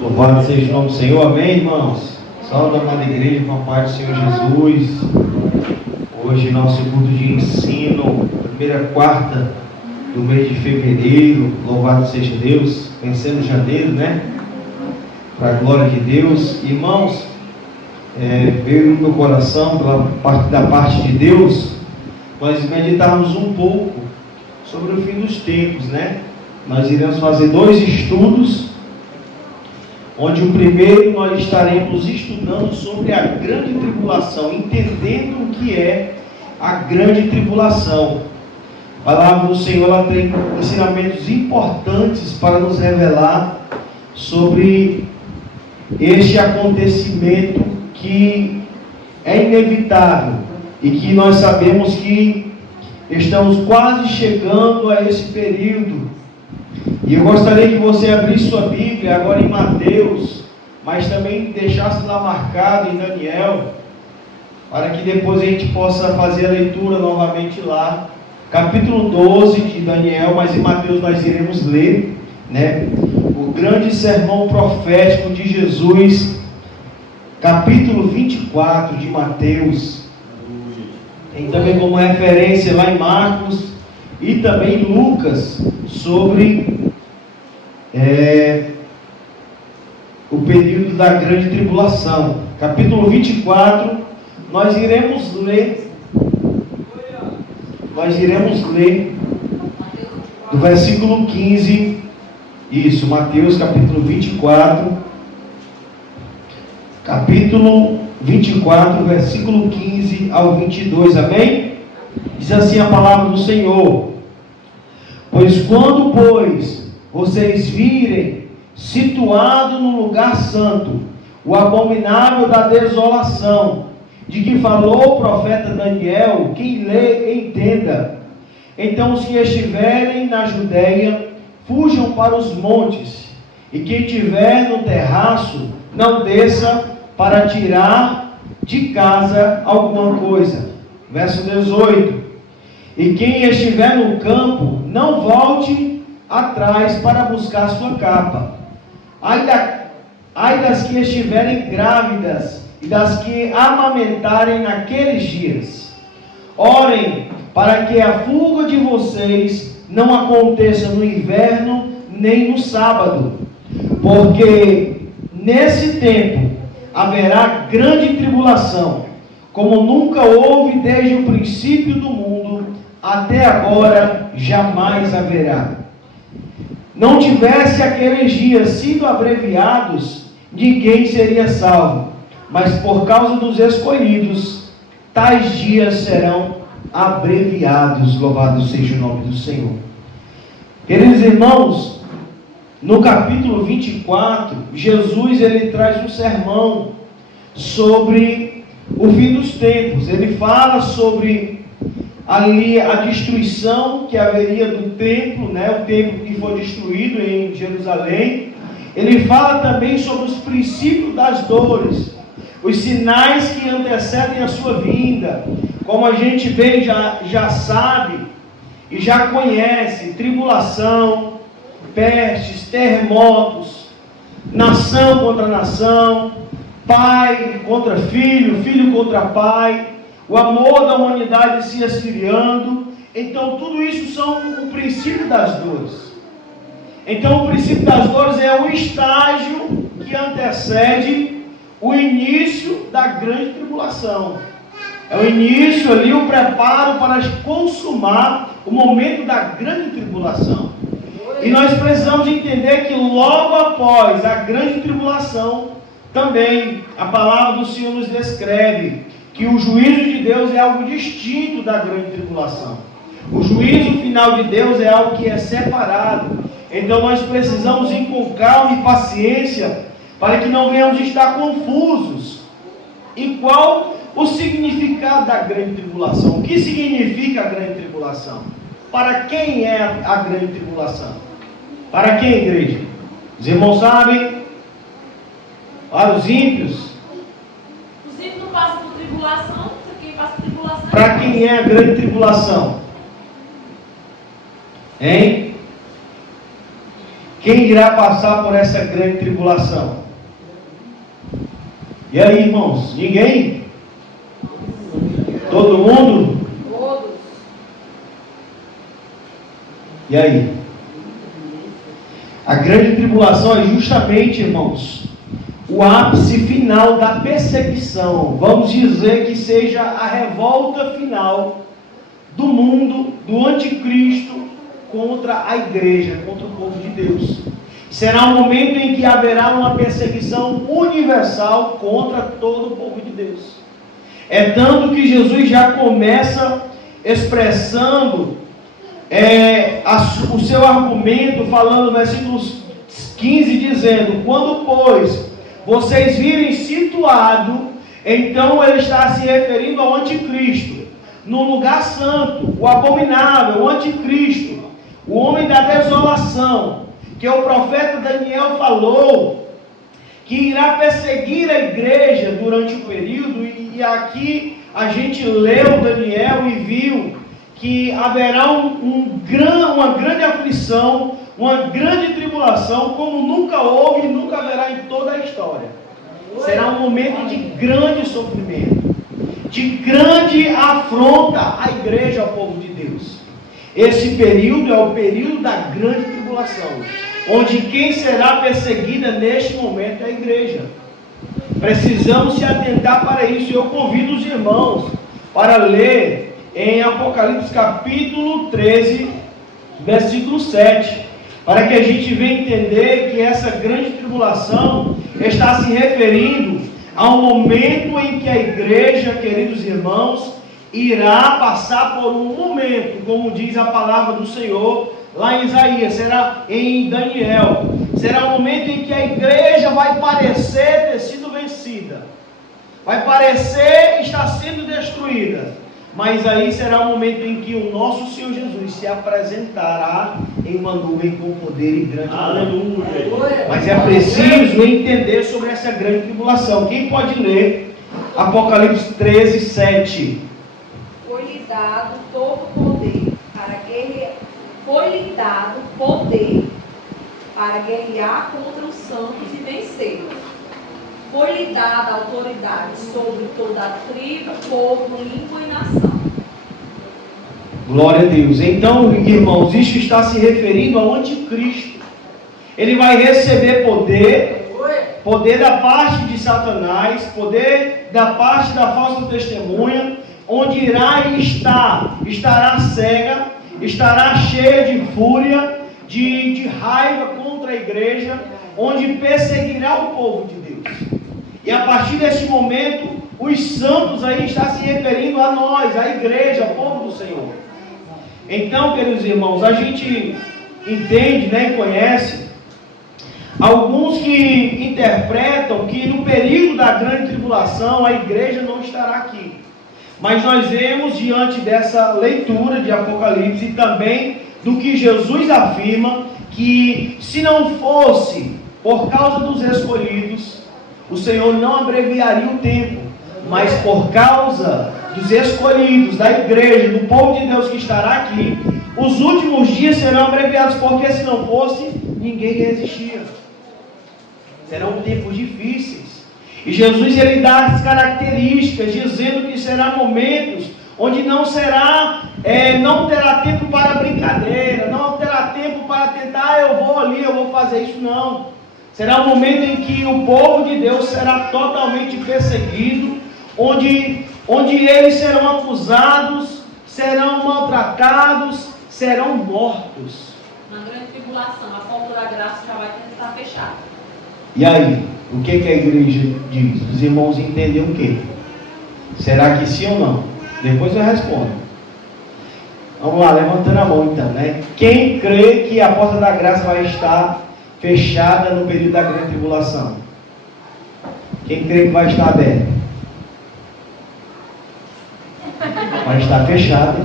Louvado seja o nome do Senhor, amém, irmãos? Salve a amada igreja com a paz do Senhor Jesus. Hoje nosso culto de ensino, primeira quarta do mês de fevereiro. Louvado seja Deus, vencendo janeiro, né? Para a glória de Deus. Irmãos, veio no meu coração, da parte de Deus, nós meditarmos um pouco sobre o fim dos tempos, né? Nós iremos fazer 2 estudos, onde o primeiro nós estaremos estudando sobre a grande tribulação, entendendo o que é a grande tribulação. A palavra do Senhor, ela tem ensinamentos importantes para nos revelar sobre este acontecimento que é inevitável e que nós sabemos que estamos quase chegando a esse período. E eu gostaria que você abrisse sua Bíblia agora em Mateus, mas também deixasse lá marcado em Daniel, para que depois a gente possa fazer a leitura novamente lá. Capítulo 12 de Daniel, mas em Mateus nós iremos ler, né? O grande sermão profético de Jesus, capítulo 24 de Mateus. Tem também como referência lá em Marcos e também em Lucas, sobre o período da grande tribulação. Capítulo 24, nós iremos ler do versículo 15, isso, Mateus capítulo 24, versículo 15 ao 22, amém? Diz assim a palavra do Senhor: Pois quando, vocês virem situado no lugar santo o abominável da desolação, de que falou o profeta Daniel, quem lê, entenda. Então os que estiverem na Judéia, fujam para os montes, e quem estiver no terraço, não desça para tirar de casa alguma coisa. Verso 18: E quem estiver no campo, não volte atrás para buscar sua capa. Ai das que estiverem grávidas e das que amamentarem naqueles dias. Orem para que a fuga de vocês não aconteça no inverno nem no sábado, porque nesse tempo haverá grande tribulação, como nunca houve desde o princípio do mundo até agora, jamais haverá. Não tivesse aqueles dias sido abreviados, ninguém seria salvo, mas por causa dos escolhidos, tais dias serão abreviados. Louvado seja o nome do Senhor. Queridos irmãos, no capítulo 24, Jesus ele traz um sermão sobre o fim dos tempos. Ele fala sobre ali a destruição que haveria do templo, né? O templo que foi destruído em Jerusalém. Ele fala também sobre os princípios das dores, os sinais que antecedem a sua vinda, como a gente bem já sabe e já conhece: tribulação, pestes, terremotos, nação contra nação, pai contra filho, filho contra pai, o amor da humanidade se esfriando. Então tudo isso são o princípio das dores. Então o princípio das dores é o estágio que antecede o início da grande tribulação. É o início ali, o preparo para consumar o momento da grande tribulação. E nós precisamos entender que logo após a grande tribulação, também a palavra do Senhor nos descreve que o juízo de Deus é algo distinto da grande tribulação. O juízo final de Deus é algo que é separado. Então nós precisamos ir com calma e paciência, para que não venhamos estar confusos. E qual o significado da grande tribulação? O que significa a grande tribulação? Para quem é a grande tribulação? Para quem, igreja? Os irmãos sabem? Para os ímpios? Os ímpios não passam por tribulação, quem passa por tribulação. Para quem é a grande tribulação? Hein? Quem irá passar por essa grande tribulação? E aí, irmãos? Ninguém? Todo mundo? Todos. E aí? A grande tribulação é justamente, irmãos, o ápice final da perseguição. Vamos dizer que seja a revolta final do mundo, do anticristo, contra a igreja, contra o povo de Deus. Será um momento em que haverá uma perseguição universal contra todo o povo de Deus. É tanto que Jesus já começa expressando o seu argumento, falando no versículo 15, dizendo: quando, pois, vocês virem situado, então ele está se referindo ao anticristo, no lugar santo, o abominável, o anticristo, o homem da desolação, que o profeta Daniel falou, que irá perseguir a igreja durante o período, e aqui a gente leu Daniel e viu que haverá uma grande aflição, uma grande tribulação, como nunca houve e nunca haverá em toda a história. Será um momento de grande sofrimento, de grande afronta à igreja, ao povo de Deus. Esse período é o período da grande tribulação, onde quem será perseguida neste momento é a igreja. Precisamos se atentar para isso. Eu convido os irmãos para ler em Apocalipse capítulo 13, versículo 7, para que a gente venha entender que essa grande tribulação está se referindo ao momento em que a igreja, queridos irmãos, irá passar por um momento, como diz a palavra do Senhor lá em Isaías, será em Daniel, será um momento em que a igreja vai parecer ter sido vencida, vai parecer estar sendo destruída, mas aí será o momento em que o nosso Senhor Jesus se apresentará em uma nuvem com poder e grande glória. Aleluia. Mas é preciso entender sobre essa grande tribulação. Quem pode ler Apocalipse 13, 7? Foi-lhe dado todo poder para guerrear. Foi-lhe dado poder para guerrear contra os santos e vencê-los. Foi-lhe dada autoridade sobre toda a tribo, povo, língua e nação. Glória a Deus. Então, irmãos, isso está se referindo ao anticristo. Ele vai receber poder da parte de Satanás, poder da parte da falsa testemunha, onde estará cega, estará cheia de fúria, de raiva contra a igreja, onde perseguirá o povo de Deus. E a partir desse momento, os santos aí está se referindo a nós, a igreja, ao povo do Senhor. Então, queridos irmãos, a gente entende, e conhece alguns que interpretam que no período da grande tribulação a igreja não estará aqui. Mas nós vemos diante dessa leitura de Apocalipse e também do que Jesus afirma, que se não fosse por causa dos escolhidos, o Senhor não abreviaria o tempo, mas por causa dos escolhidos, da igreja, do povo de Deus que estará aqui, os últimos dias serão abreviados, porque se não fosse, ninguém existia. Serão tempos difíceis. E Jesus ele dá as características, dizendo que será momentos onde não terá tempo para brincadeira, não terá tempo para tentar, eu vou ali, eu vou fazer isso, não. Será um momento em que o povo de Deus será totalmente perseguido, onde eles serão acusados, serão maltratados, serão mortos. Na grande tribulação, a porta da graça já vai estar fechada. E aí, o que a igreja diz? Os irmãos entendem o quê? Será que sim ou não? Depois eu respondo. Vamos lá, levantando a mão então, Quem crê que a porta da graça vai estar fechada no período da grande tribulação? Quem crê que vai estar aberta? Vai estar fechada.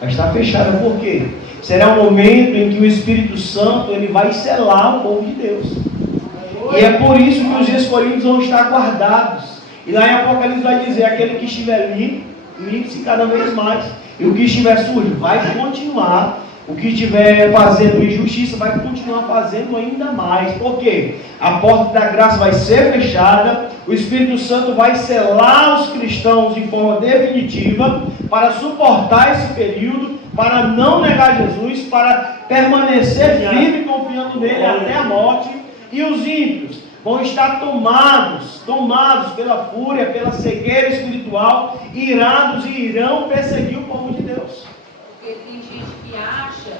Vai estar fechada por quê? Será um momento em que o Espírito Santo ele vai selar o povo de Deus. E é por isso que os escolhidos vão estar guardados. E lá em Apocalipse vai dizer: aquele que estiver limpo, limpe-se cada vez mais. E o que estiver sujo vai continuar O que estiver fazendo injustiça vai continuar fazendo ainda mais. Por quê? A porta da graça vai ser fechada, o Espírito Santo vai selar os cristãos de forma definitiva para suportar esse período, para não negar Jesus, para permanecer firme confiando nele até a morte. E os ímpios vão estar tomados pela fúria, pela cegueira espiritual, irados, e irão perseguir o povo de Deus. Porque tem gente que acha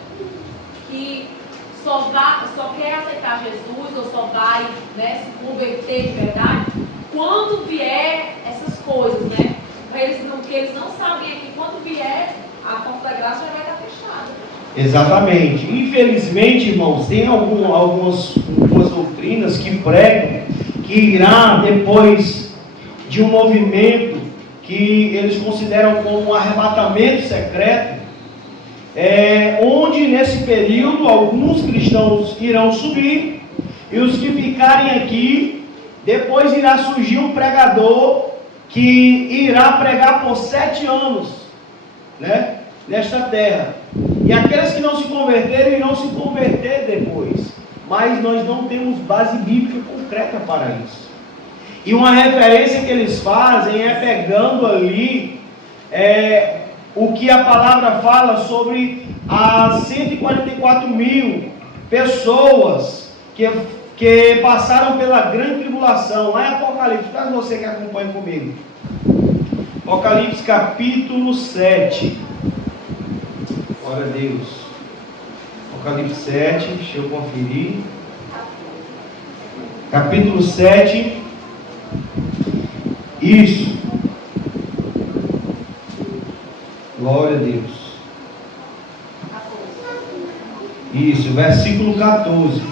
que só quer aceitar Jesus, ou só vai, né, se converter de verdade quando vier essas coisas, né? Porque eles não sabem é que quando vier, a porta da graça já vai estar fechada. Exatamente. Infelizmente, irmãos, tem algumas doutrinas que pregam que irá, depois de um movimento que eles consideram como um arrebatamento secreto, onde nesse período alguns cristãos irão subir, e os que ficarem aqui, depois irá surgir um pregador que irá pregar por 7 anos, né, nesta terra. E aqueles que não se converterem irão se converter depois. Mas nós não temos base bíblica concreta para isso. E uma referência que eles fazem é pegando ali o que a palavra fala sobre as 144 mil pessoas que passaram pela grande tribulação. Lá em Apocalipse, para você que acompanha comigo. Apocalipse capítulo 7. Glória a Deus. Apocalipse 7, deixa eu conferir. Capítulo 7. Isso. Glória a Deus. Isso, versículo 14.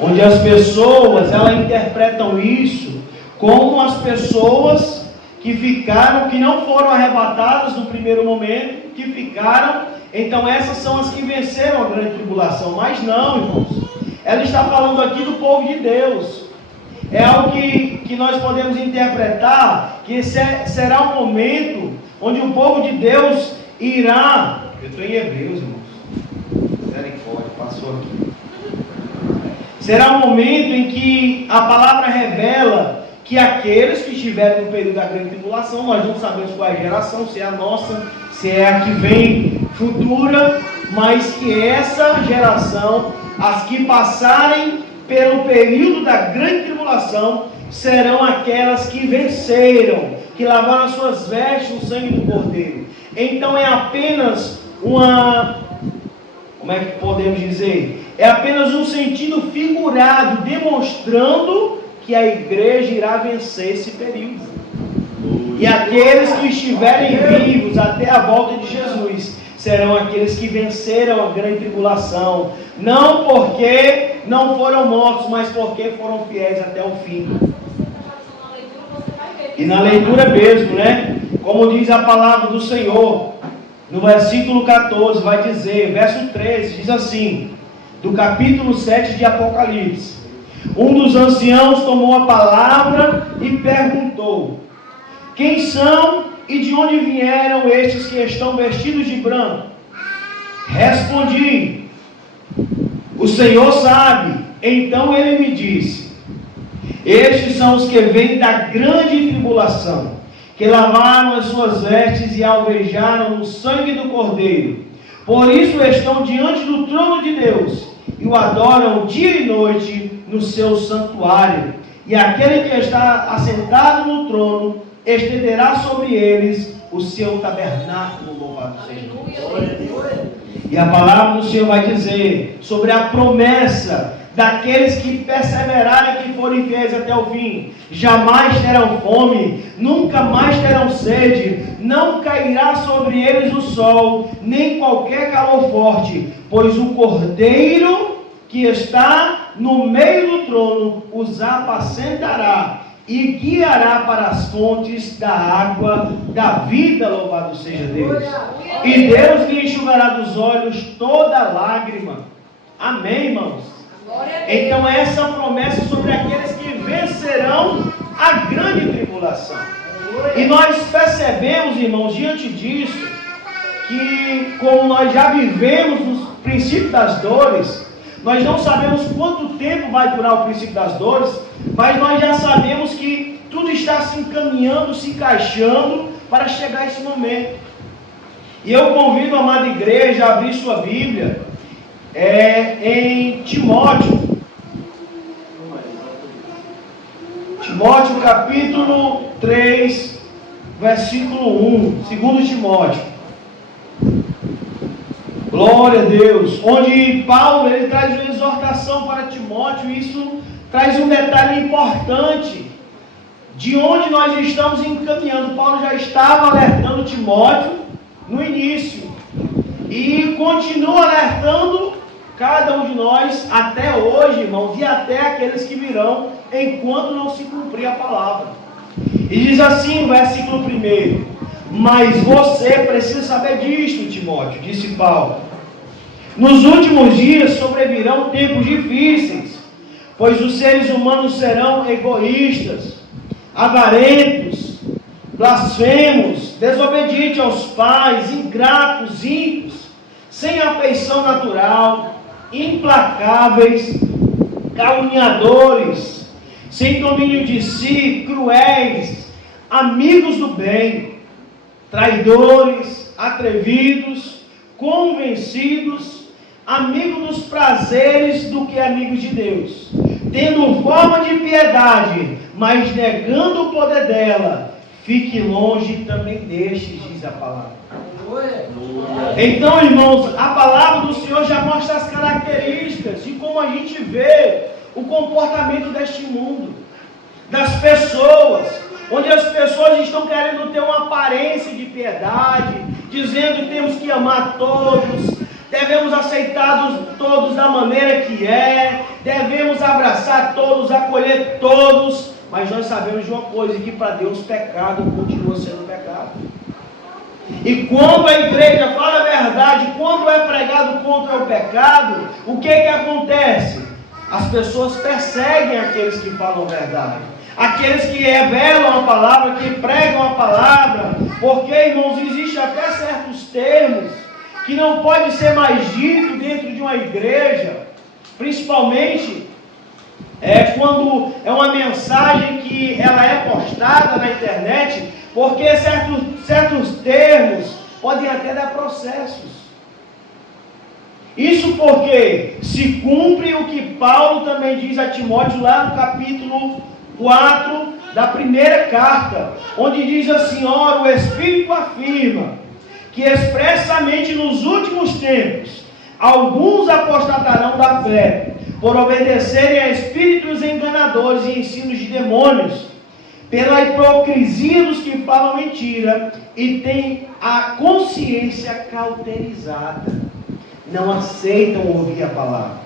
Onde as pessoas, elas interpretam isso como as pessoas que ficaram, que não foram arrebatadas no primeiro momento, que ficaram. Então essas são as que venceram a grande tribulação. Mas não, irmãos. Ela está falando aqui do povo de Deus. É algo que nós podemos interpretar, que será um momento onde o povo de Deus irá... Eu estou em Hebreus, irmãos. Misericórdia, passou aqui. Será um momento em que a palavra revela que aqueles que estiverem no período da grande tribulação, nós não sabemos qual é a geração, se é a nossa, se é a que vem futura, mas que essa geração, as que passarem pelo período da grande tribulação, serão aquelas que venceram, que lavaram as suas vestes no sangue do Cordeiro. Então é apenas como é que podemos dizer? É apenas um sentido figurado, demonstrando que a igreja irá vencer esse período. E aqueles que estiverem vivos até a volta de Jesus serão aqueles que venceram a grande tribulação, não porque não foram mortos, mas porque foram fiéis até o fim. E na leitura mesmo, né? Como diz a palavra do Senhor, no versículo 14, vai dizer, verso 13, diz assim, do capítulo 7 de Apocalipse: um dos anciãos tomou a palavra e perguntou: quem são e de onde vieram estes que estão vestidos de branco? Respondi: o Senhor sabe. Então ele me disse: estes são os que vêm da grande tribulação, que lavaram as suas vestes e alvejaram no sangue do Cordeiro. Por isso estão diante do trono de Deus e o adoram dia e noite no seu santuário. E aquele que está assentado no trono estenderá sobre eles o seu tabernáculo. Louvado seja Deus. E a palavra do Senhor vai dizer sobre a promessa daqueles que perseverarem, que forem fiéis até o fim. Jamais terão fome, nunca mais terão sede, não cairá sobre eles o sol, nem qualquer calor forte, pois o Cordeiro que está no meio do trono os apacentará e guiará para as fontes da água da vida. Louvado seja Deus. E Deus lhe enxugará dos olhos toda lágrima. Amém, irmãos? Então essa promessa sobre aqueles que vencerão a grande tribulação. E nós percebemos, irmãos, diante disso, que como nós já vivemos princípio das dores, nós não sabemos quanto tempo vai durar o princípio das dores, mas nós já sabemos que tudo está se encaminhando, se encaixando para chegar a esse momento. E eu convido a amada igreja a abrir sua Bíblia em Timóteo. Timóteo capítulo 3, versículo 1. 2 Timóteo. Glória a Deus. Onde Paulo ele traz uma exortação para Timóteo. Isso traz um detalhe importante de onde nós estamos encaminhando. Paulo já estava alertando Timóteo no início e continua alertando cada um de nós até hoje, irmãos, e até aqueles que virão enquanto não se cumprir a palavra. E diz assim o versículo 1: mas você precisa saber disto, Timóteo, disse Paulo. Nos últimos dias sobrevirão tempos difíceis, pois os seres humanos serão egoístas, avarentos, blasfemos, desobedientes aos pais, ingratos, ímpios, sem afeição natural, implacáveis, caluniadores, sem domínio de si, cruéis, amigos do bem, traidores, atrevidos, convencidos, amigos dos prazeres do que amigos de Deus, tendo forma de piedade, mas negando o poder dela. Fique longe também destes, diz a palavra. Então, irmãos, a palavra do Senhor já mostra as características de como a gente vê o comportamento deste mundo, das pessoas, onde as pessoas estão querendo ter uma aparência de piedade, dizendo que temos que amar todos, devemos aceitar todos da maneira que é, devemos abraçar todos, acolher todos, mas nós sabemos de uma coisa, que para Deus pecado continua sendo pecado. E quando a igreja fala a verdade, quando é pregado contra o pecado, o que acontece? As pessoas perseguem aqueles que falam a verdade, aqueles que revelam a palavra, que pregam a palavra, porque, irmãos, existe até certos termos que não pode ser mais dito dentro de uma igreja, principalmente quando é uma mensagem que ela é postada na internet, porque certos termos podem até dar processos. Isso porque se cumpre o que Paulo também diz a Timóteo lá no capítulo 4 da primeira carta, onde diz assim: ora, o Espírito afirma que expressamente nos últimos tempos alguns apostatarão da fé, por obedecerem a espíritos enganadores e ensinos de demônios, pela hipocrisia dos que falam mentira e têm a consciência cauterizada, não aceitam ouvir a palavra.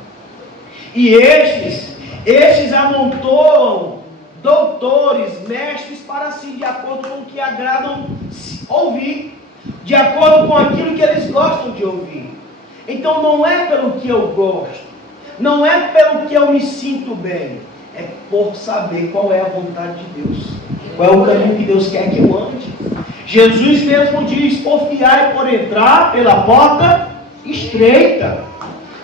E estes amontoam doutores, mestres para si, de acordo com o que agradam ouvir, de acordo com aquilo que eles gostam de ouvir. Então não é pelo que eu gosto, não é pelo que eu me sinto bem, é por saber qual é a vontade de Deus, qual é o caminho que Deus quer que eu ande. Jesus mesmo diz: porfiai por entrar pela porta estreita,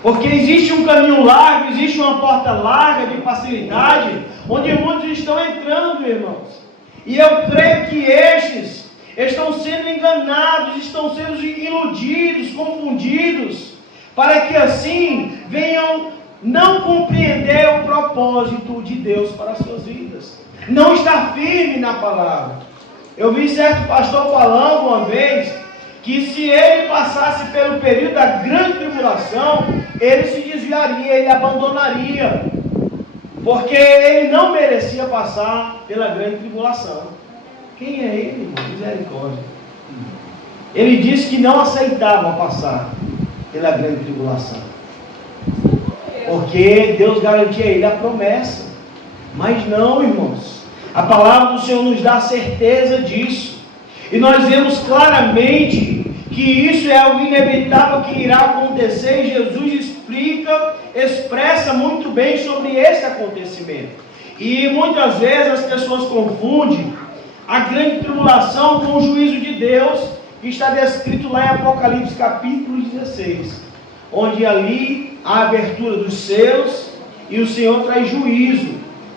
porque existe um caminho largo, existe uma porta larga de facilidade, onde muitos estão entrando, irmãos. E eu creio que estes estão sendo enganados, estão sendo iludidos, confundidos, para que assim venham não compreender o propósito de Deus para as suas vidas, não estar firme na palavra. Eu vi certo pastor falando uma vez que se ele passasse pelo período da grande tribulação, ele se desviaria, ele abandonaria, porque ele não merecia passar pela grande tribulação. Quem é ele, irmão? Misericórdia. Ele disse que não aceitava passar pela grande tribulação, porque Deus garantia a ele a promessa. Mas não, irmãos, a palavra do Senhor nos dá certeza disso, e nós vemos claramente que isso é algo inevitável que irá acontecer, e Jesus expressa muito bem sobre esse acontecimento. E muitas vezes as pessoas confundem a grande tribulação com o juízo de Deus, que está descrito lá em Apocalipse capítulo 16, onde ali há a abertura dos selos e o Senhor traz juízo.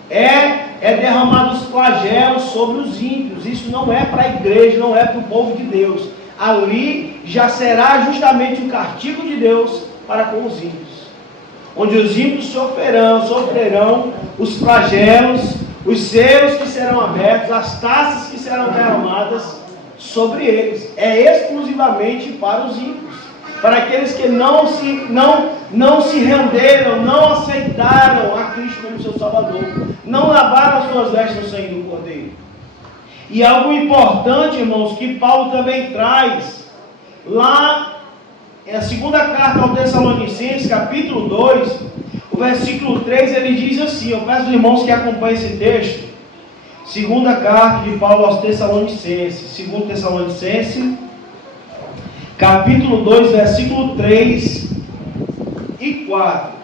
É derramado os flagelos sobre os ímpios. Isso não é para a igreja, não é para o povo de Deus. Ali já será justamente o castigo de Deus para com os ímpios, onde os ímpios sofrerão os flagelos, os selos que serão abertos, as taças que serão derramadas sobre eles. É exclusivamente para os ímpios, para aqueles que não se renderam, não aceitaram a Cristo como seu Salvador, não lavaram as suas vestes no sangue do Cordeiro. E algo importante, irmãos, que Paulo também traz lá é a segunda carta ao Tessalonicenses, capítulo 2, o versículo 3, ele diz assim, eu peço aos irmãos que acompanhem esse texto, segunda carta de Paulo aos Tessalonicenses, segundo Tessalonicenses, capítulo 2, versículo 3 e 4.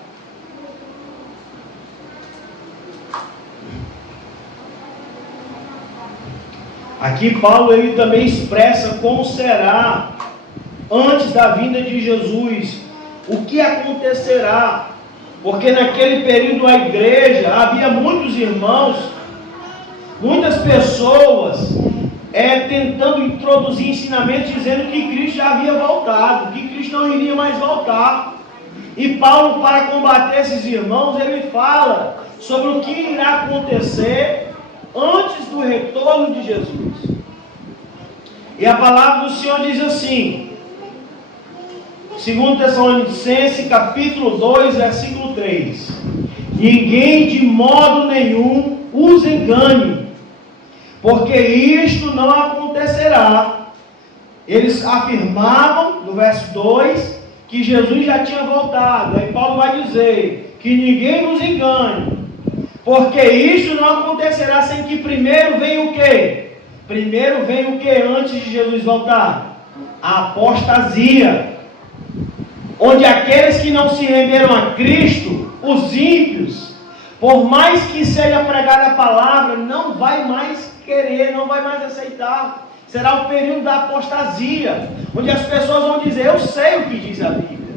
Aqui Paulo ele também expressa como será antes da vinda de Jesus, o que acontecerá, porque naquele período a igreja havia muitos irmãos, muitas pessoas tentando introduzir ensinamentos dizendo que Cristo já havia voltado, que Cristo não iria mais voltar. E Paulo, para combater esses irmãos, ele fala sobre o que irá acontecer antes do retorno de Jesus. E a palavra do Senhor diz assim, 2 Tessalonicenses, capítulo 2, versículo 3: ninguém de modo nenhum os engane, porque isto não acontecerá. Eles afirmavam, no verso 2, que Jesus já tinha voltado. Aí Paulo vai dizer que ninguém nos engane, porque isto não acontecerá sem que primeiro venha o quê? Primeiro vem o que antes de Jesus voltar? A apostasia, onde aqueles que não se renderam a Cristo, os ímpios, por mais que seja pregada a palavra, não vai mais querer, não vai mais aceitar. Será o período da apostasia, onde as pessoas vão dizer, eu sei o que diz a Bíblia,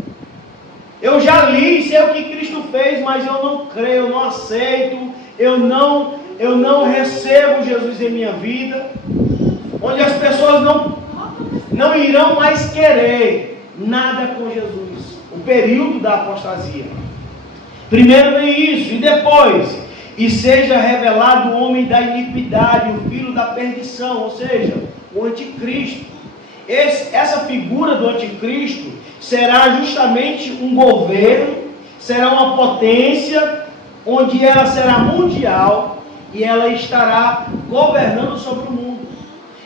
eu já li, sei o que Cristo fez, mas eu não creio, eu não aceito, eu não recebo Jesus em minha vida, onde as pessoas não irão mais querer nada com Jesus. O período da apostasia. Primeiro vem isso, e depois, e seja revelado o homem da iniquidade, o filho da perdição, ou seja, o anticristo. Essa figura do anticristo será justamente um governo, será uma potência, onde ela será mundial, e ela estará governando sobre o mundo.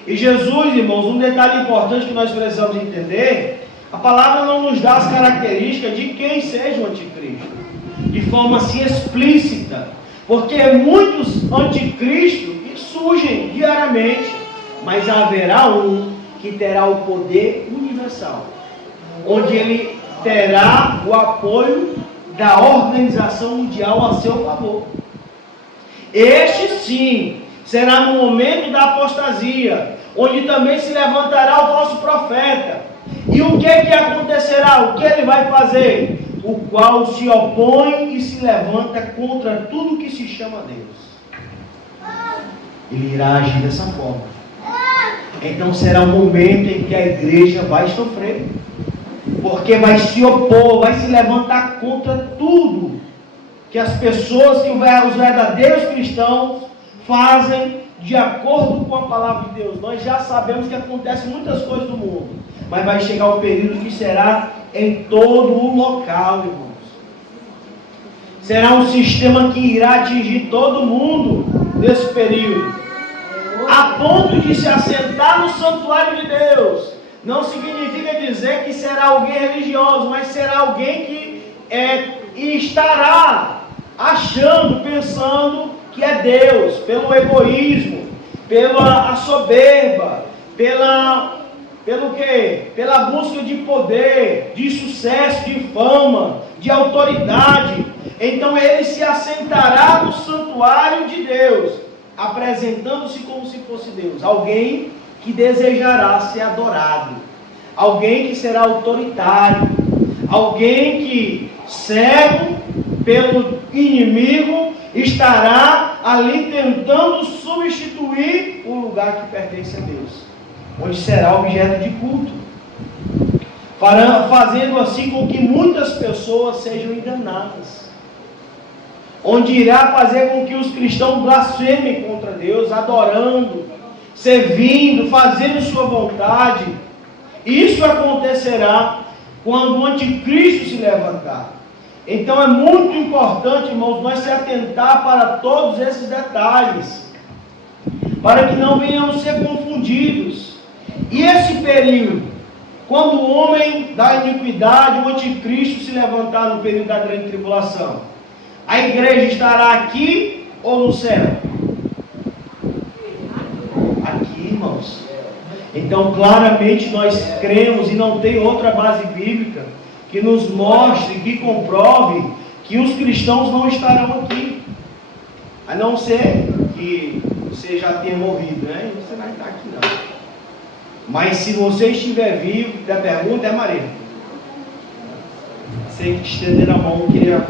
E Jesus, irmãos, um detalhe importante que nós precisamos entender, a palavra não nos dá as características de quem seja o anticristo, de forma assim explícita, porque muitos anticristos surgem diariamente, mas haverá um que terá o poder universal, onde ele terá o apoio da organização mundial a seu favor. Este sim será no momento da apostasia, onde também se levantará o falso profeta. E o que acontecerá? O que ele vai fazer? O qual se opõe e se levanta contra tudo que se chama Deus. Ele irá agir dessa forma. Então será um momento em que a igreja vai sofrer, porque vai se opor, vai se levantar contra tudo que as pessoas, que os verdadeiros cristãos fazem de acordo com a palavra de Deus. Nós já sabemos que acontecem muitas coisas no mundo, mas vai chegar o período que será em todo o local, irmãos. Será um sistema que irá atingir todo mundo nesse período, a ponto de se assentar no santuário de Deus. Não significa dizer que será alguém religioso, mas será alguém que estará achando, pensando que é Deus, pelo egoísmo, pela soberba, pelo quê? Pela busca de poder, de sucesso, de fama, de autoridade. Então ele se assentará no santuário de Deus, apresentando-se como se fosse Deus. Alguém que desejará ser adorado, alguém que será autoritário, Alguém que, cego pelo inimigo, estará ali tentando substituir o lugar que pertence a Deus, onde será objeto de culto, fazendo assim com que muitas pessoas sejam enganadas, onde irá fazer com que os cristãos blasfemem contra Deus, adorando, servindo, fazendo sua vontade. Isso acontecerá quando o anticristo se levantar. Então é muito importante, irmãos, nós se atentar para todos esses detalhes, para que não venhamos ser confundidos. E esse período, quando o homem da iniquidade, o anticristo, se levantar no período da grande tribulação, a igreja estará aqui ou no céu? Aqui, irmãos. Então, claramente nós cremos, e não tem outra base bíblica que nos mostre, que comprove que os cristãos não estarão aqui, a não ser que você já tenha morrido, né? Você vai estar aqui não. Mas se você estiver vivo, a pergunta é Maria. Sei que te estender a mão, queria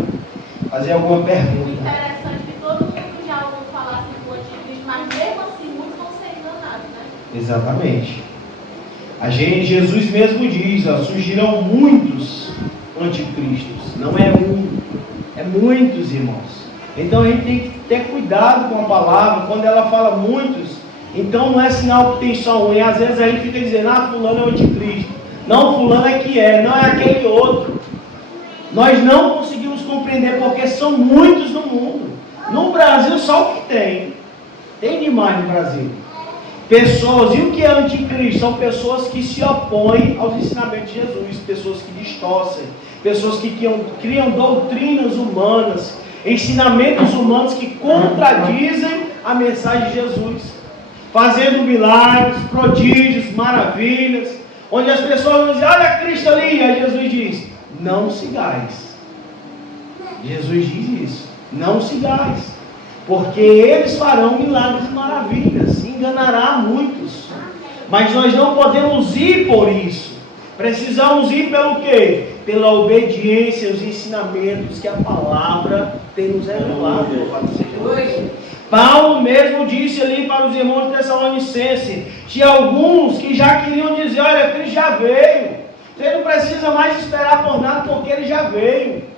fazer alguma pergunta. Interessante que todo mundo já ouviu falar assim do anticristo, mas mesmo assim muitos vão ser enganados, né? Exatamente. Jesus mesmo diz, surgirão muitos anticristos. Não é um, é muitos, irmãos. Então a gente tem que ter cuidado com a palavra. Quando ela fala muitos, então não é sinal que tem só um. E às vezes a gente fica dizendo, fulano é o anticristo. Não, fulano é que é, não é aquele outro. Nós não conseguimos compreender porque são muitos no mundo. No Brasil só o que tem. Tem demais no Brasil. Pessoas, e o que é anticristo? São pessoas que se opõem aos ensinamentos de Jesus, pessoas que distorcem, pessoas que criam doutrinas humanas, ensinamentos humanos que contradizem a mensagem de Jesus, fazendo milagres, prodígios, maravilhas, onde as pessoas dizem, olha Cristo ali, aí Jesus diz, não sigais. Jesus diz isso, não sigais. Porque eles farão milagres e maravilhas, enganará muitos. Mas nós não podemos ir por isso. Precisamos ir pelo quê? Pela obediência aos ensinamentos que a palavra tem nos revelado. Paulo mesmo disse ali para os irmãos de Tessalonicenses, tinha alguns que já queriam dizer, olha, Cristo já veio. Você não precisa mais esperar por nada, porque ele já veio.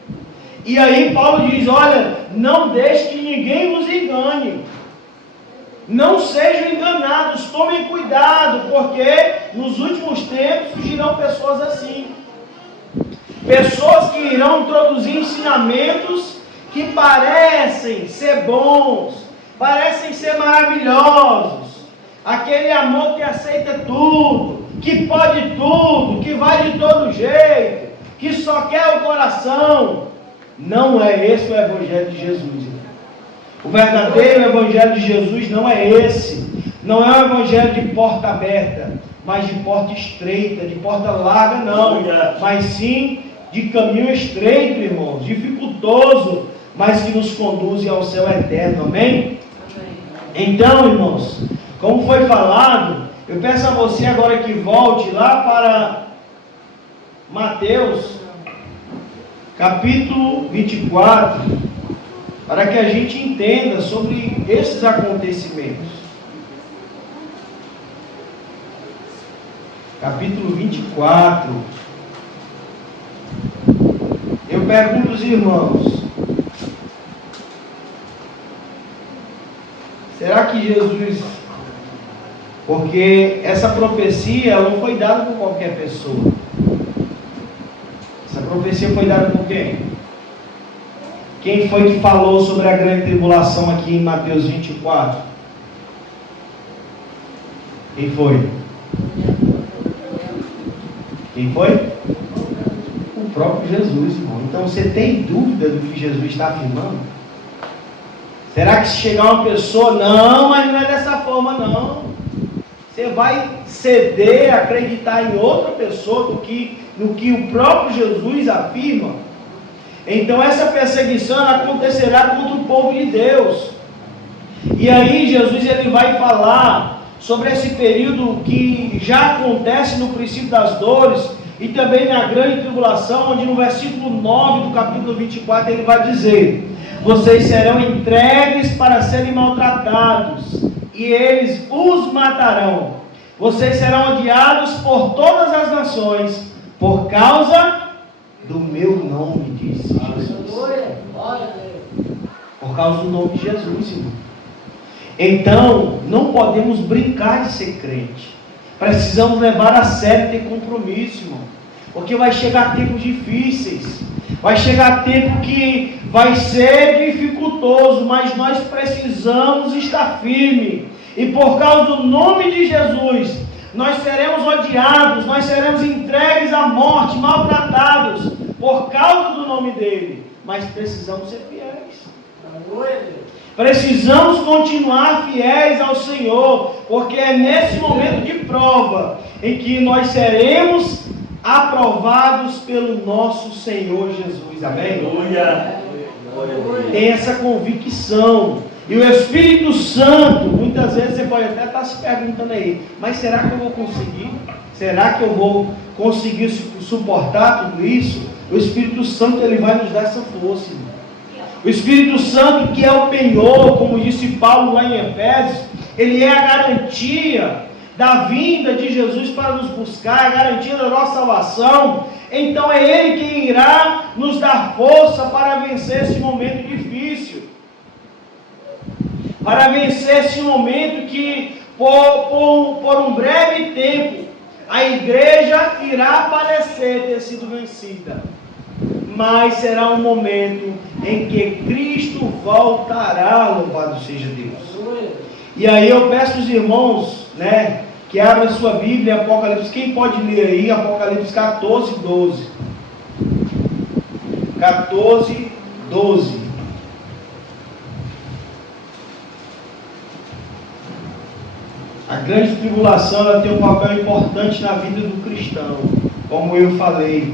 E aí Paulo diz, olha, não deixe que ninguém vos engane. Não sejam enganados, tomem cuidado, porque nos últimos tempos surgirão pessoas assim. Pessoas que irão introduzir ensinamentos que parecem ser bons, parecem ser maravilhosos. Aquele amor que aceita tudo, que pode tudo, que vai de todo jeito, que só quer o coração. Não é esse o Evangelho de Jesus. O verdadeiro Evangelho de Jesus não é esse. Não é o Evangelho de porta aberta, mas de porta estreita, de porta larga não. Mas sim de caminho estreito, irmãos, dificultoso, mas que nos conduz ao céu eterno. Amém? Então, irmãos, como foi falado, eu peço a você agora que volte lá para Mateus capítulo 24, para que a gente entenda sobre esses acontecimentos. Capítulo 24. Eu pergunto aos irmãos, será que Jesus, porque essa profecia ela não foi dada por qualquer pessoa. Essa profecia foi dada por quem? Quem foi que falou sobre a grande tribulação aqui em Mateus 24? Quem foi? Quem foi? O próprio Jesus, irmão. Então você tem dúvida do que Jesus está afirmando? Será que se chegar uma pessoa, não, mas não é dessa forma não. Você vai ceder, acreditar em outra pessoa no que o próprio Jesus afirma? Então essa perseguição acontecerá contra o povo de Deus. E aí Jesus ele vai falar sobre esse período que já acontece no princípio das dores, e também na grande tribulação, onde no versículo 9 do capítulo 24 ele vai dizer: vocês serão entregues para serem maltratados, e eles os matarão. Vocês serão odiados por todas as nações, por causa do meu nome, disse Jesus. Por causa do nome de Jesus, irmão. Então, não podemos brincar de ser crente. Precisamos levar a sério e ter compromisso, irmão. Porque vai chegar tempos difíceis. Vai chegar tempo que vai ser dificultoso, mas nós precisamos estar firmes. E por causa do nome de Jesus, nós seremos odiados, nós seremos entregues à morte, maltratados, por causa do nome dele. Mas precisamos ser fiéis. Precisamos continuar fiéis ao Senhor, porque é nesse momento de prova em que nós seremos aprovados pelo nosso Senhor Jesus. Amém? Tem essa convicção. E o Espírito Santo, muitas vezes você pode até estar se perguntando aí, mas será que eu vou conseguir? Será que eu vou conseguir suportar tudo isso? O Espírito Santo, ele vai nos dar essa força, irmão. O Espírito Santo, que é o penhor, como disse Paulo lá em Efésios, ele é a garantia da vinda de Jesus para nos buscar, a garantia da nossa salvação. Então é Ele quem irá nos dar força para vencer esse momento difícil, para vencer esse momento que por um breve tempo a igreja irá parecer ter sido vencida, mas será um momento em que Cristo voltará. Louvado seja Deus. E aí eu peço aos irmãos, que abram a sua Bíblia em Apocalipse. Quem pode ler aí? Apocalipse 14, 12. 14, 12. A grande tribulação, ela tem um papel importante na vida do cristão, como eu falei.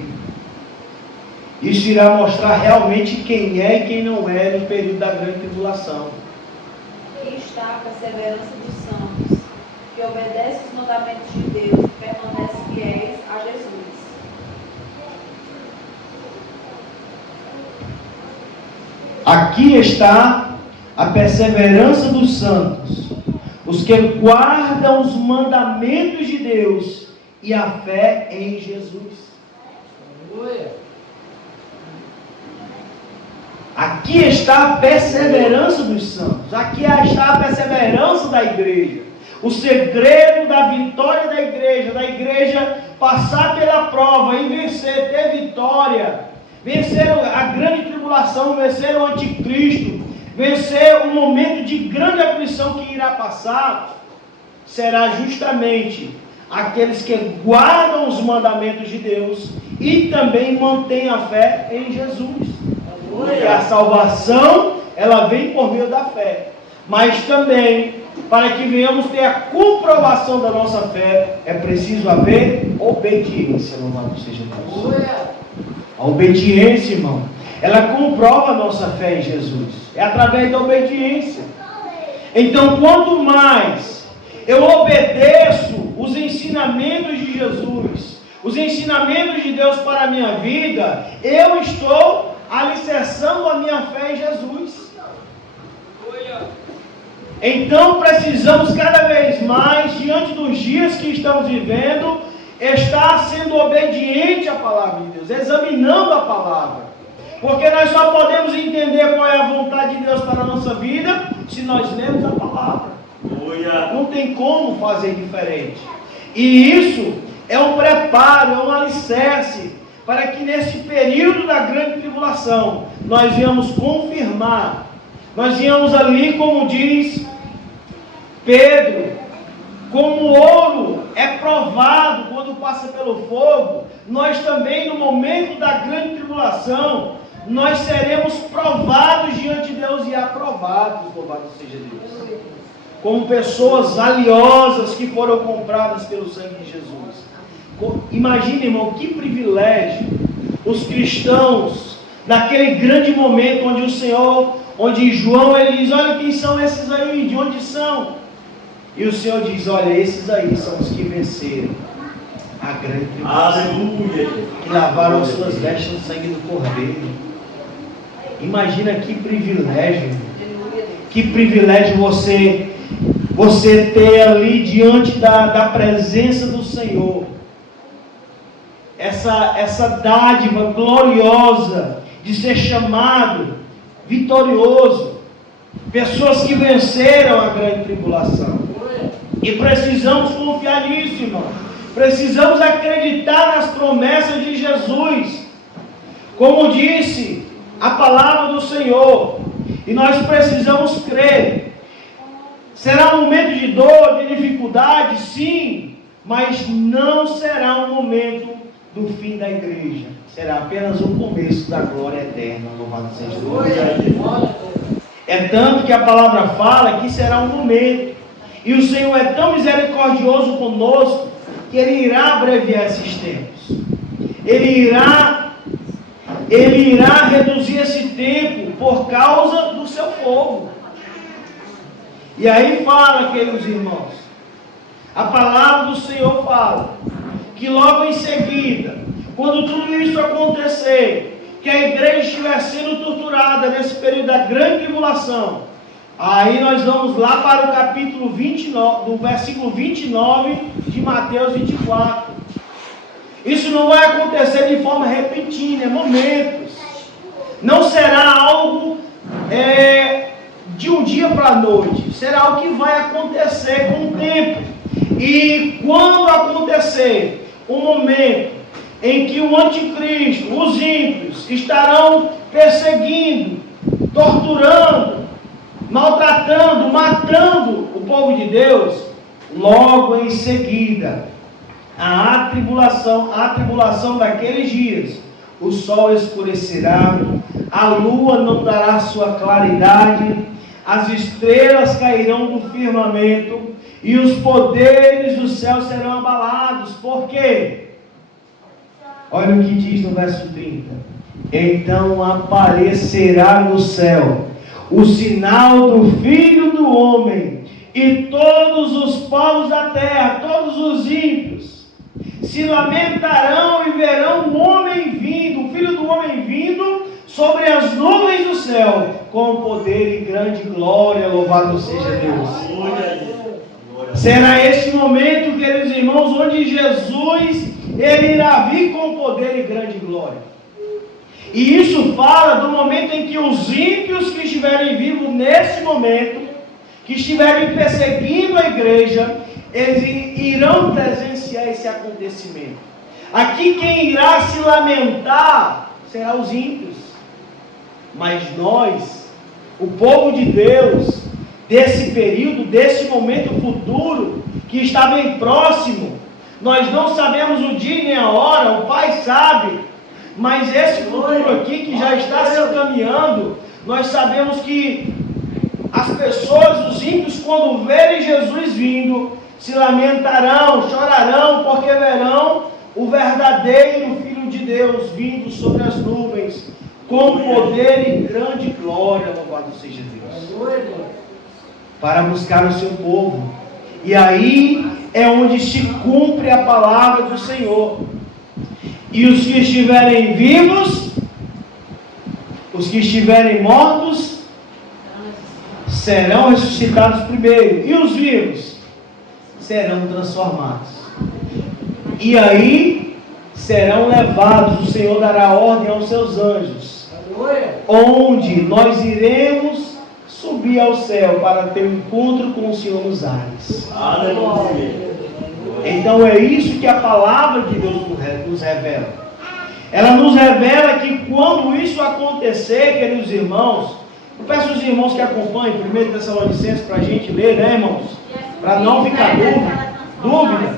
Isso irá mostrar realmente quem é e quem não é no período da grande tribulação. Aqui está a perseverança dos santos, que obedecem os mandamentos de Deus e permanecem fiéis a Jesus. Aqui está a perseverança dos santos, os que guardam os mandamentos de Deus e a fé em Jesus. Aqui está a perseverança dos santos. Aqui está a perseverança da igreja. O segredo da vitória da igreja passar pela prova e vencer, ter vitória, vencer a grande tribulação, vencer o anticristo, vencer o momento de grande aflição que irá passar, será justamente aqueles que guardam os mandamentos de Deus e também mantêm a fé em Jesus. Porque a salvação, ela vem por meio da fé. Mas também, para que venhamos ter a comprovação da nossa fé, é preciso haver obediência. Louvado seja Deus. A obediência, irmão, ela comprova a nossa fé em Jesus. É através da obediência. Então, quanto mais eu obedeço os ensinamentos de Jesus, os ensinamentos de Deus para a minha vida, eu estou alicerçando a minha fé em Jesus. Então precisamos cada vez mais, diante dos dias que estamos vivendo, estar sendo obediente à palavra de Deus, examinando a palavra, porque nós só podemos entender qual é a vontade de Deus para a nossa vida se nós lemos a palavra. Não tem como fazer diferente. E isso é um preparo, é um alicerce para que nesse período da grande tribulação, nós venhamos confirmar, nós venhamos ali, como diz Pedro, como o ouro é provado quando passa pelo fogo, nós também no momento da grande tribulação, nós seremos provados diante de Deus e aprovados, louvado seja Deus, como pessoas valiosas que foram compradas pelo sangue de Jesus. Imagine, irmão, que privilégio os cristãos, naquele grande momento onde o Senhor, onde João, ele diz: olha, quem são esses aí, de onde são? E o Senhor diz: olha, esses aí são os que venceram. A grande tribulação. Aleluia. Que lavaram as suas vestes no sangue do Cordeiro. Imagina que privilégio. Que privilégio você ter ali diante da presença do Senhor. Essa dádiva gloriosa de ser chamado vitorioso. Pessoas que venceram a grande tribulação. E precisamos confiar nisso, irmão. Precisamos acreditar nas promessas de Jesus. Como disse a palavra do Senhor. E nós precisamos crer. Será um momento de dor, de dificuldade, sim. Mas não será um momento do fim da igreja. Será apenas o começo da glória eterna. Louvado seja Deus. É tanto que a palavra fala que será um momento. E o Senhor é tão misericordioso conosco que Ele irá abreviar esses tempos. Ele irá reduzir esse tempo por causa do seu povo. E aí fala, queridos irmãos, a palavra do Senhor fala que logo em seguida, quando tudo isso acontecer, que a igreja estiver sendo torturada nesse período da grande tribulação, aí nós vamos lá para o capítulo 29, do versículo 29 de Mateus 24. Isso não vai acontecer de forma repentina, é momentos. Não será algo de um dia para a noite. Será algo que vai acontecer com o tempo. E quando acontecer um momento em que o anticristo, os ímpios, estarão perseguindo, torturando, maltratando, matando o povo de Deus, logo em seguida, a tribulação daqueles dias, o sol escurecerá, a lua não dará sua claridade, as estrelas cairão do firmamento e os poderes do céu serão abalados. Por quê? Olha o que diz no verso 30. Então aparecerá no céu o sinal do Filho do Homem, e todos os povos da terra, todos os ímpios, se lamentarão e verão o homem vindo, o Filho do Homem vindo sobre as nuvens do céu, com poder e grande glória. Louvado seja Deus. Será esse momento, queridos irmãos, onde Jesus, Ele irá vir com poder e grande glória. E isso fala do momento em que os ímpios que estiverem vivos nesse momento, que estiverem perseguindo a igreja, eles irão presenciar esse acontecimento. Aqui quem irá se lamentar será os ímpios. Mas nós, o povo de Deus, desse período, desse momento futuro, que está bem próximo, nós não sabemos o dia nem a hora, o Pai sabe, mas esse futuro aqui que já está se encaminhando, nós sabemos que as pessoas, os ímpios, quando verem Jesus vindo, se lamentarão, chorarão, porque verão o verdadeiro Filho de Deus vindo sobre as nuvens, com poder e grande glória. Louvado seja Deus, para buscar o seu povo. E aí é onde se cumpre a palavra do Senhor. E os que estiverem vivos, os que estiverem mortos, serão ressuscitados primeiro. E os vivos serão transformados. E aí serão levados. O Senhor dará ordem aos seus anjos, onde nós iremos subir ao céu para ter um encontro com o Senhor nos ares. Aleluia. Então é isso que a palavra de Deus nos revela. Ela nos revela que quando isso acontecer, queridos irmãos, eu peço aos irmãos que acompanhem 1 Tessalonicenses para a gente ler, né, irmãos? Para não ficar dúvida.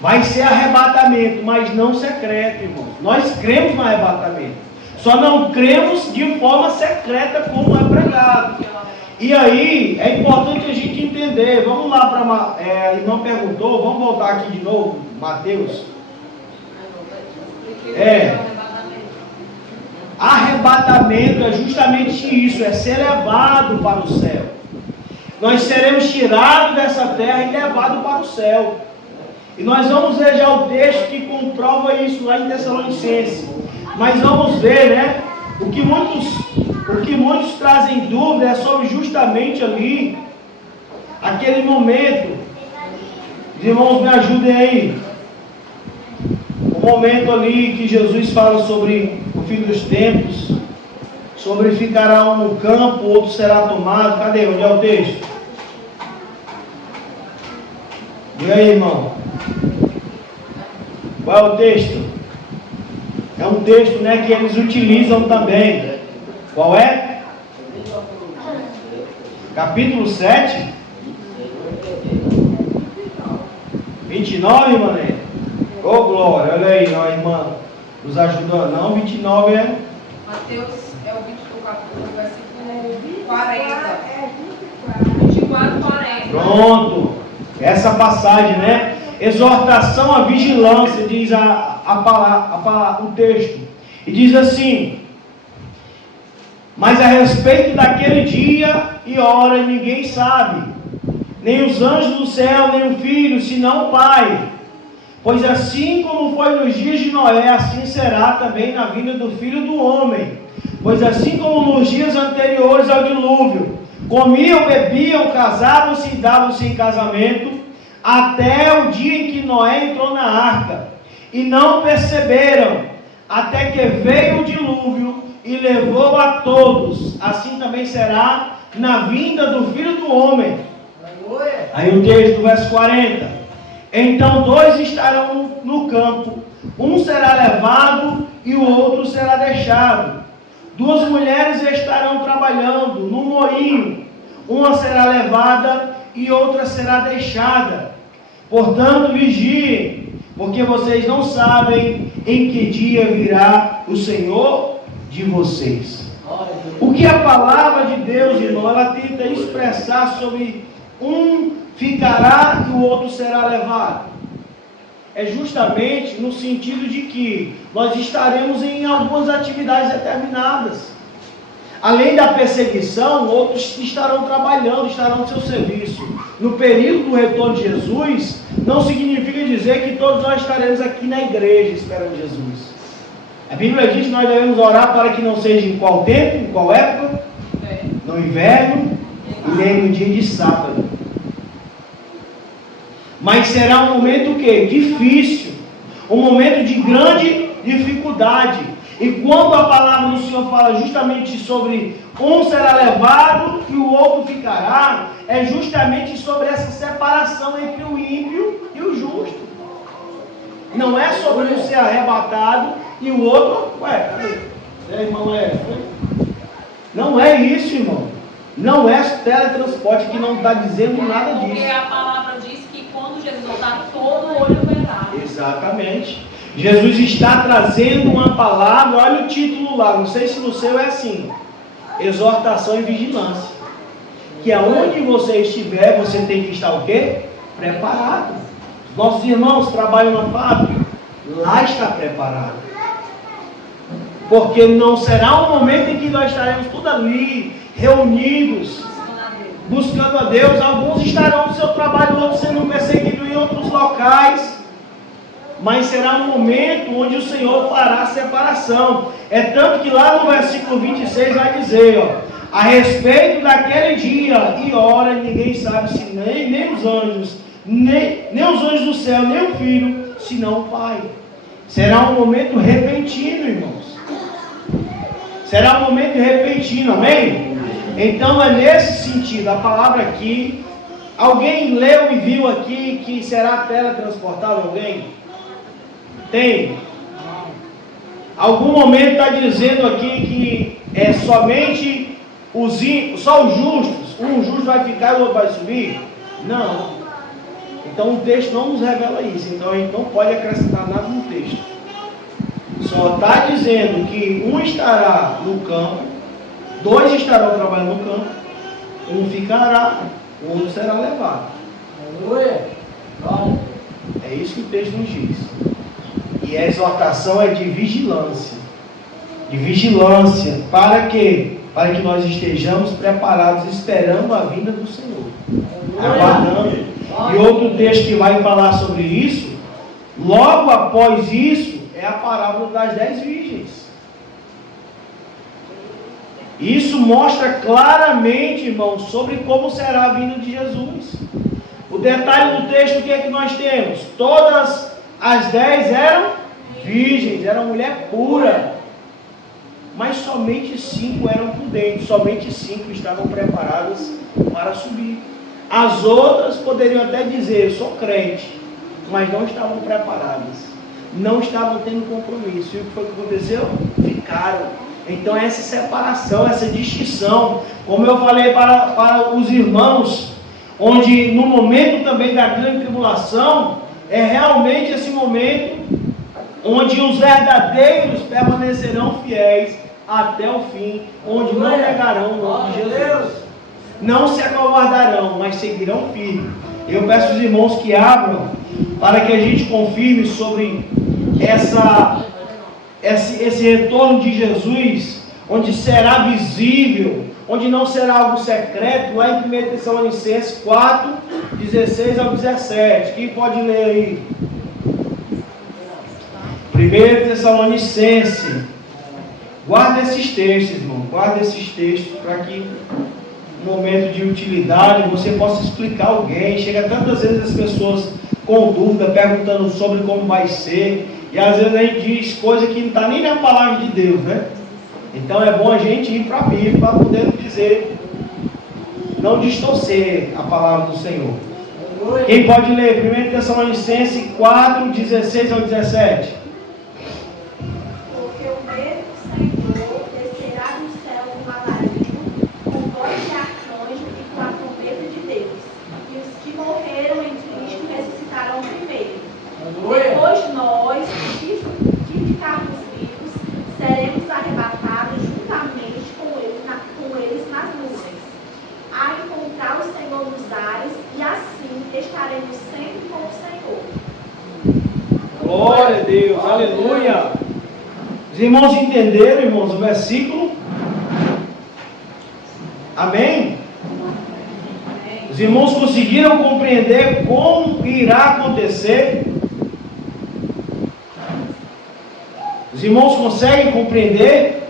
Vai ser arrebatamento, mas não secreto, irmãos. Nós cremos no arrebatamento. Só não cremos de forma secreta como é pregado. E aí, é importante a gente entender. Vamos lá para... a irmã perguntou, vamos voltar aqui de novo, Mateus. Arrebatamento é justamente isso, é ser levado para o céu. Nós seremos tirados dessa terra e levados para o céu. E nós vamos ver já o texto que comprova isso lá em Tessalonicenses. Mas vamos ver, né? O que muitos trazem dúvida é sobre justamente ali, aquele momento. Os irmãos me ajudem aí. O momento ali que Jesus fala sobre o fim dos tempos, sobre ficará um no campo, outro será tomado. Cadê? Onde é o texto? E aí, irmão? Qual é o texto? É um texto, né, que eles utilizam também. Qual é? Capítulo 7. 29, mané. Ô, glória, olha aí, ó, irmã. Nos ajudou. Não, 29 é... Mateus é o 24, versículo 40. 24, 40. Pronto. Essa passagem, né? Exortação à vigilância, diz o texto. E diz assim: mas a respeito daquele dia e hora ninguém sabe, nem os anjos do céu, nem o Filho, senão o Pai. Pois assim como foi nos dias de Noé, assim será também na vinda do Filho do Homem. Pois assim como nos dias anteriores ao dilúvio, comiam, bebiam, casavam-se e davam-se em casamento, até o dia em que Noé entrou na arca, e não perceberam, até que veio o dilúvio e levou a todos. Assim também será na vinda do Filho do Homem. Aí o texto, verso 40. Então 2 estarão no campo, um será levado e o outro será deixado. 2 mulheres estarão trabalhando no moinho, uma será levada e outra será deixada. Portanto, vigiem, porque vocês não sabem em que dia virá o Senhor de vocês. O que a palavra de Deus, irmão, ela tenta expressar sobre um ficará e o outro será levado. É justamente no sentido de que nós estaremos em algumas atividades determinadas. Além da perseguição, outros estarão trabalhando, estarão no seu serviço. No período do retorno de Jesus, não significa dizer que todos nós estaremos aqui na igreja esperando Jesus. A Bíblia diz que nós devemos orar para que não seja em qual tempo, em qual época? No inverno e nem no dia de sábado. Mas será um momento o quê? Difícil. Um momento de grande dificuldade. E quando a palavra do Senhor fala justamente sobre um será levado e o outro ficará, é justamente sobre essa separação entre o ímpio e o justo. Não é sobre um ser arrebatado e o outro... Ué, cadê? Irmão, não é isso, irmão. Não é teletransporte, que não está dizendo nada disso. Porque a palavra diz que quando Jesus voltar, todo olho verá. Exatamente. Jesus está trazendo uma palavra, olha o título lá, não sei se no seu é assim: exortação e vigilância. Que aonde você estiver, você tem que estar o quê? Preparado. Nossos irmãos trabalham na fábrica, lá está preparado. Porque não será um momento em que nós estaremos tudo ali, reunidos, buscando a Deus. Alguns estarão no seu trabalho, outros sendo perseguidos em outros locais. Mas será um momento onde o Senhor fará a separação. É tanto que lá no versículo 26 vai dizer, ó, a respeito daquele dia e hora, ninguém sabe, se nem os anjos, nem os anjos do céu, nem o Filho, senão o Pai. Será um momento repentino, irmãos. Será um momento repentino, amém? Então é nesse sentido, a palavra aqui. Alguém leu e viu aqui que será teletransportado? Alguém? Tem? Algum momento está dizendo aqui que é somente só os justos, um justo vai ficar e o outro vai subir? Não. Então o texto não nos revela isso, então a gente não pode acrescentar nada no texto. Só está dizendo que um estará no campo, 2 estarão trabalhando no campo, um ficará, o outro será levado. É isso que o texto nos diz. E a exortação é de vigilância. De vigilância. Para quê? para que nós estejamos preparados, esperando a vinda do Senhor, aguardando. E outro texto que vai falar sobre isso, logo após isso, é a parábola das 10 virgens. Isso mostra claramente, irmãos, sobre como será a vinda de Jesus. O detalhe do texto, o que é que nós temos? Todas as 10 eram virgens, eram mulher pura. Mas somente 5 eram prudentes, somente 5 estavam preparadas para subir. As outras poderiam até dizer, eu sou crente, mas não estavam preparadas, não estavam tendo compromisso. E o que foi que aconteceu? Ficaram. Então essa separação, essa distinção, como eu falei para os irmãos, onde no momento também da grande tribulação, é realmente esse momento onde os verdadeiros permanecerão fiéis até o fim, onde não negarão o nome de Jesus, não se acovardarão, mas seguirão firmes. Eu peço aos irmãos que abram, para que a gente confirme sobre esse retorno de Jesus, onde será visível, onde não será algo secreto, lá em 1 Tessalonicenses 4, 16 ao 17. Quem pode ler aí? 1 Tessalonicenses. Guarda esses textos, irmão. Guarda esses textos para que no momento de utilidade você possa explicar a alguém. Chega tantas vezes as pessoas com dúvida, perguntando sobre como vai ser. E às vezes a gente diz coisa que não está nem na palavra de Deus, né? Então é bom a gente ir para a Bíblia para poder dizer, não distorcer a palavra do Senhor. Quem pode ler 1 Tessalonicenses 4, 16 ao 17? Porque o mesmo Senhor descerá do céu com alarido, com voz de arcanjo e com a trombeta de Deus. E os que morreram em Cristo ressuscitarão primeiro. Depois nós, que ficarmos vivos, seremos arrebatados juntamente com eles nas nuvens, a encontrar o Senhor nos ares, e assim estaremos sempre com o Senhor. Glória a Deus, aleluia! Os irmãos entenderam, irmãos, o versículo? Amém? Os irmãos conseguiram compreender como irá acontecer? Os irmãos conseguem compreender?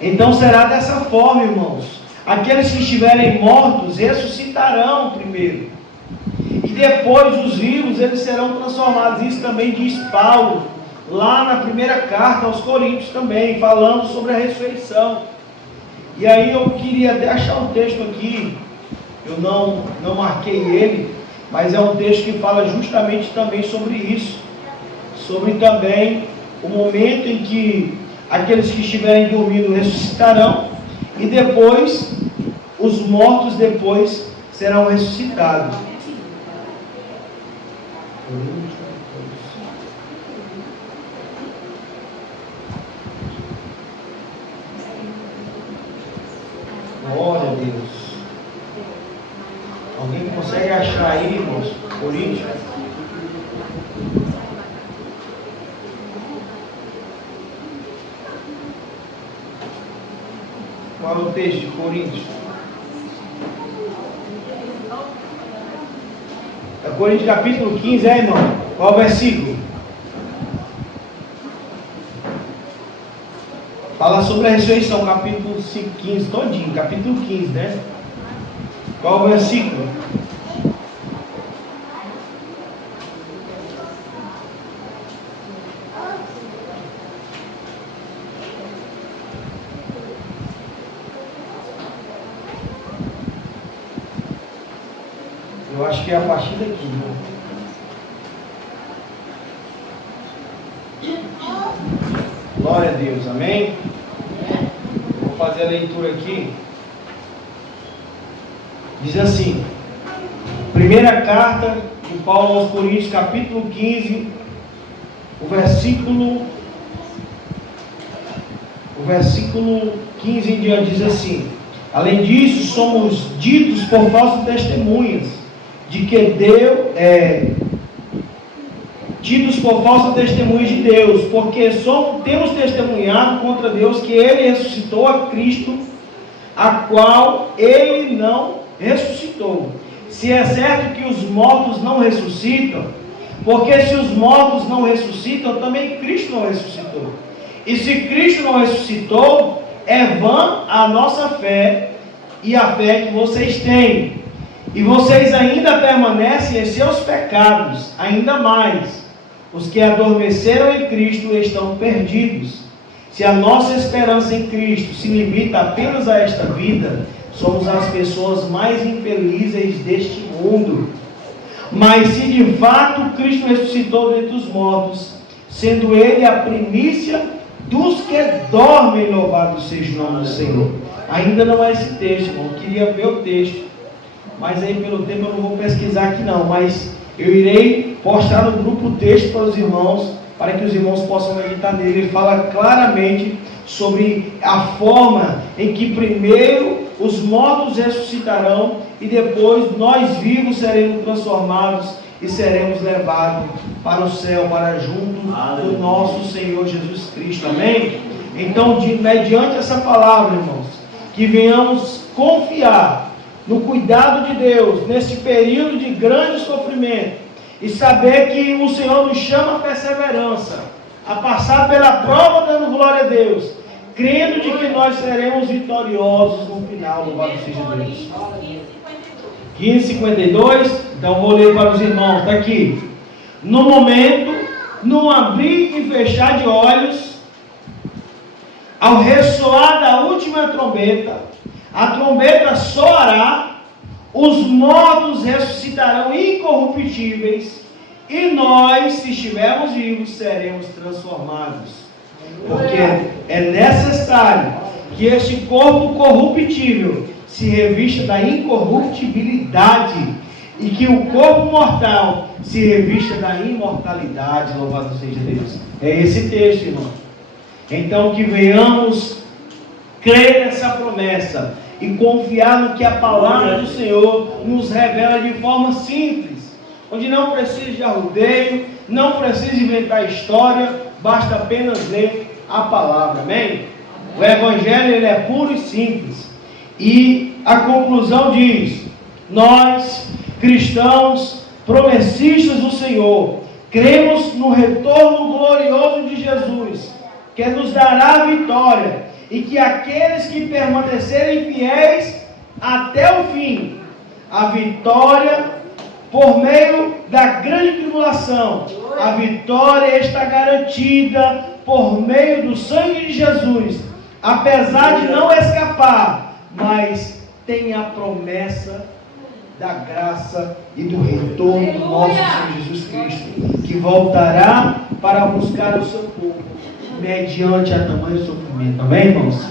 Então será dessa forma, irmãos. Aqueles que estiverem mortos ressuscitarão primeiro. E depois os vivos, eles serão transformados. Isso também diz Paulo, lá na primeira carta aos Coríntios também, falando sobre a ressurreição. E aí eu queria até achar um texto aqui, eu não marquei ele, mas é um texto que fala justamente também sobre isso. Sobre também o momento em que aqueles que estiverem dormindo ressuscitarão, e depois os mortos depois serão ressuscitados. Glória a Deus. Alguém consegue achar aí, irmãos? Coríntios? Qual é o texto de Coríntios? É Coríntios capítulo 15, irmão? Qual é o versículo? Fala sobre a ressurreição, capítulo 15, todinho, capítulo 15, né? Qual é o versículo? Eu acho que é a partir daqui, né? Glória a Deus, amém? Vou fazer a leitura aqui. Diz assim: primeira carta de Paulo aos Coríntios, capítulo 15, o versículo 15 em diante, diz assim: além disso, somos ditos por falsas testemunhas de que tidos por falsa testemunha de Deus, porque temos testemunhado contra Deus que Ele ressuscitou a Cristo, a qual Ele não ressuscitou. Se é certo que os mortos não ressuscitam, porque se os mortos não ressuscitam, também Cristo não ressuscitou. E se Cristo não ressuscitou, é vã a nossa fé e a fé que vocês têm. E vocês ainda permanecem em seus pecados, ainda mais. Os que adormeceram em Cristo estão perdidos. Se a nossa esperança em Cristo se limita apenas a esta vida, somos as pessoas mais infelizes deste mundo. Mas se de fato Cristo ressuscitou dentre os mortos, sendo Ele a primícia dos que dormem, louvado seja o nome do Senhor. Ainda não é esse texto, irmão. Eu queria ver o texto, mas aí pelo tempo eu não vou pesquisar aqui não, mas eu irei postar no grupo o texto para os irmãos, para que os irmãos possam meditar nele. Ele fala claramente sobre a forma em que primeiro os mortos ressuscitarão e depois nós vivos seremos transformados e seremos levados para o céu, para junto do nosso Senhor Jesus Cristo. Amém? Então, mediante essa palavra, irmãos, que venhamos confiar no cuidado de Deus nesse período de grande sofrimento e saber que o Senhor nos chama a perseverança, a passar pela prova dando glória a Deus, crendo de que nós seremos vitoriosos no final. Louvado seja Deus. 15:52. Então vou ler para os irmãos, está aqui. No momento, no abrir e fechar de olhos, ao ressoar da última trombeta, a trombeta soará, os mortos ressuscitarão incorruptíveis, e nós, se estivermos vivos, seremos transformados. Porque é necessário que este corpo corruptível se revista da incorruptibilidade, e que o corpo mortal se revista da imortalidade. Louvado seja Deus. É esse texto, irmão. Então que venhamos crer nessa promessa e confiar no que a palavra do Senhor nos revela de forma simples, onde não precisa de arrudeio, não precisa inventar história, basta apenas ler a palavra. Amém? O Evangelho ele é puro e simples. E a conclusão diz: nós, cristãos, promessistas do Senhor, cremos no retorno glorioso de Jesus, que nos dará a vitória, e que aqueles que permanecerem fiéis até o fim, a vitória por meio da grande tribulação, a vitória está garantida por meio do sangue de Jesus, apesar de não escapar, mas tem a promessa da graça e do retorno do nosso Senhor Jesus Cristo, que voltará para buscar o seu povo mediante a tamanho sofrimento. Amém, irmãos?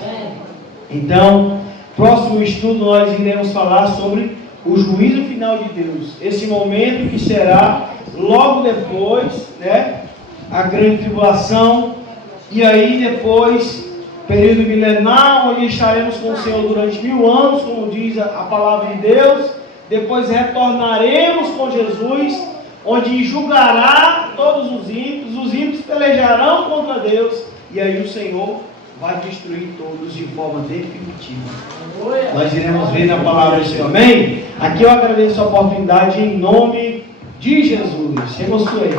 Então, próximo estudo nós iremos falar sobre o juízo final de Deus. Esse momento que será logo depois, né? A grande tribulação. E aí depois, período milenar, onde estaremos com o Senhor durante 1000 anos, como diz a palavra de Deus. Depois retornaremos com Jesus, onde julgará todos os ímpios pelejarão contra Deus, e aí o Senhor vai destruir todos de forma definitiva. Nós iremos ver na palavra do Senhor. Amém? Aqui eu agradeço a oportunidade em nome de Jesus. Se emocionei.